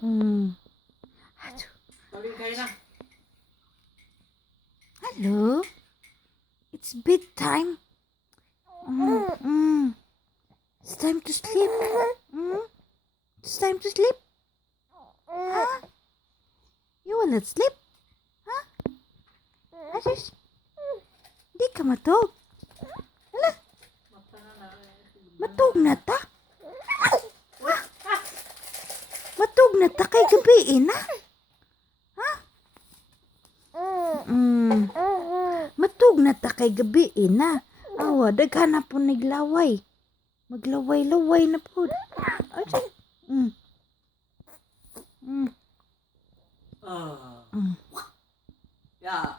Hmm. Hello? It's bedtime. It's time to sleep. It's time to sleep. Huh? You will not sleep? Huh? Asus? Di ka matog. Hala? Matog na ta? Matog na ta kay gabi na? Ha? Matog na ta kay gabi na. Awa, daghan na po naglaway. Maglaway-laway na po. Asus? Yeah.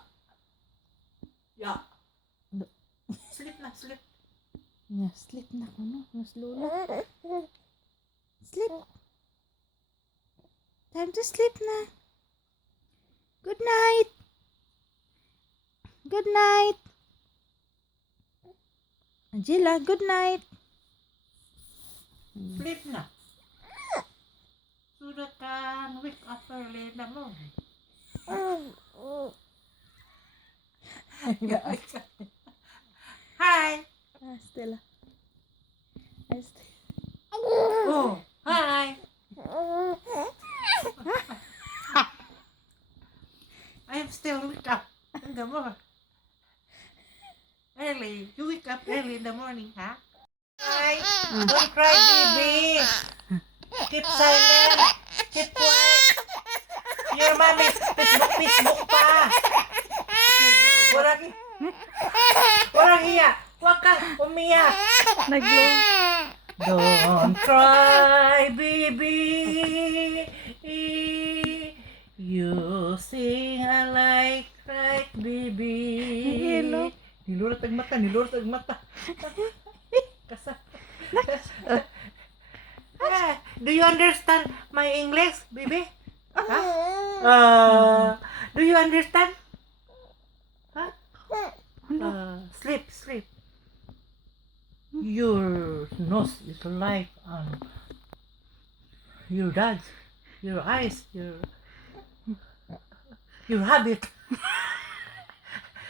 Yeah. Sleep na, sleep. Yeah, sleep na ko, no? Mas lula. Sleep. Time to sleep na. Good night. Good night. Angela, good night. Sleep na. So that can wake up early in the morning. Hi. Stella. Oh, hi. I am still wake up in the morning. Early. You wake up early in the morning, huh? Hi. Don't cry, baby. Keep silent. Keep quiet. Your mommy Facebook pa. Warang hiya. Huwag kang umiyak. Don't cry, baby. You sing I like right, baby. Hello. Nilurot ang mata. Kasa. Do you understand my English, baby? Huh? Do you understand? Huh? Sleep. Your nose is like your dad's, your eyes, your habit.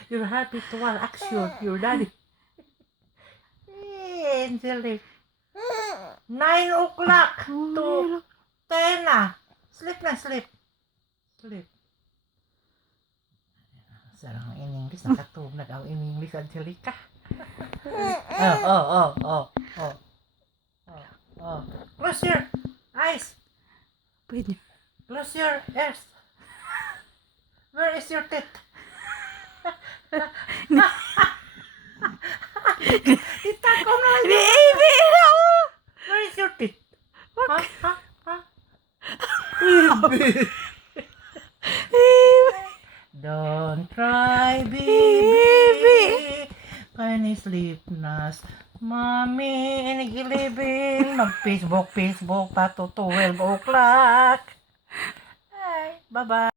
Your habitual action, your daddy. Angelic. 9 o'clock to 10 na. Sleep na, sleep. Sarang in English, nakatulog na daw in English, Angelica. Oh. Close your eyes. Pwede. Close your ears. Where is your teeth? Tita ko na. Baby! Where is your teeth? Huh? Don't cry, baby. Can you sleep nas? Mami, inigilibin. Mag-Facebook pa to 12 o'clock. Bye-bye.